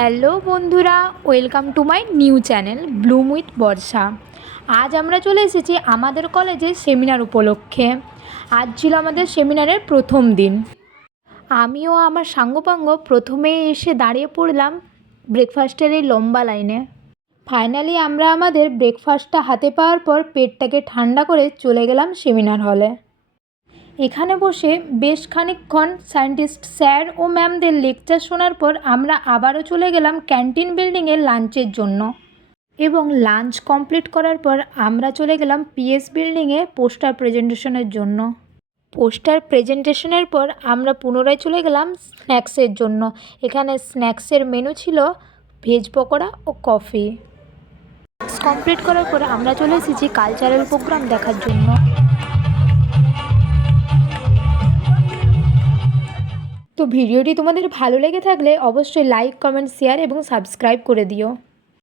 Hello বন্ধুরা, welcome to my new channel bloom with Barsha. আজ আমরা চলে এসেছি আমাদের কলেজের সেমিনার উপলক্ষে। আজ ছিল আমাদের সেমিনারের প্রথম দিন। আমিও আমার সাঙ্গপাঙ্গ প্রথমেই এসে দাঁড়িয়ে পড়লাম ব্রেকফাস্টের এই লম্বা লাইনে। ফাইনালি আমরা আমাদের ব্রেকফাস্টটা হাতে পাওয়ার পর পেটটাকে ঠান্ডা করে চলে গেলাম সেমিনার হলে। এখানে বসে বেশ খানিকক্ষণ সায়েন্টিস্ট স্যার ও ম্যামদের লেকচার শোনার পর আমরা আবারও চলে গেলাম ক্যান্টিন বিল্ডিংয়ে লাঞ্চের জন্য, এবং লাঞ্চ কমপ্লিট করার পর আমরা চলে গেলাম পিএস বিল্ডিংয়ে পোস্টার প্রেজেন্টেশনের জন্য। পোস্টার প্রেজেন্টেশনের পর আমরা পুনরায় চলে গেলাম স্ন্যাক্সের জন্য। এখানে স্ন্যাক্সের মেনু ছিল ভেজ পকোড়া ও কফি। কমপ্লিট করার পর আমরা চলে এসেছি কালচারাল প্রোগ্রাম দেখার জন্য। তো ভিডিওটি তোমাদের ভালো লেগে থাকলে অবশ্যই লাইক, কমেন্ট, শেয়ার এবং সাবস্ক্রাইব করে দিও।